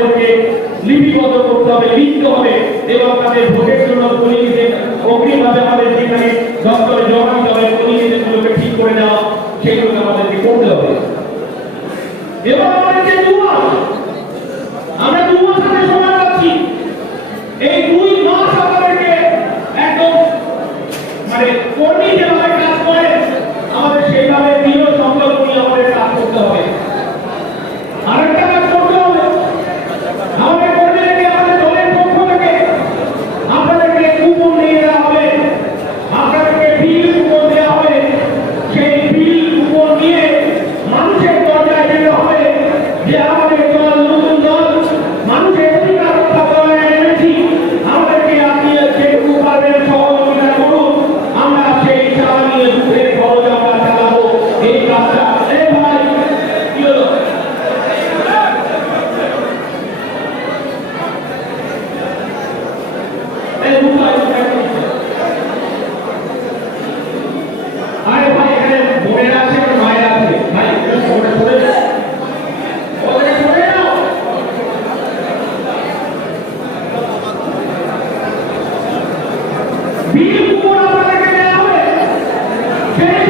আমাদেরকে লিপিবদ্ধ করতে হবে লিখতে হবে। এবং তাদের ভোটের জন্য কমিটিতে অগ্রিমভাবে আমাদের যেখানে দপ্তরে জমা দিতে হবে কমিটিগুলোকে ঠিক করে দেওয়া, সেগুলোকে আমাদেরকে করতে হবে। এবং E a árvore Okay.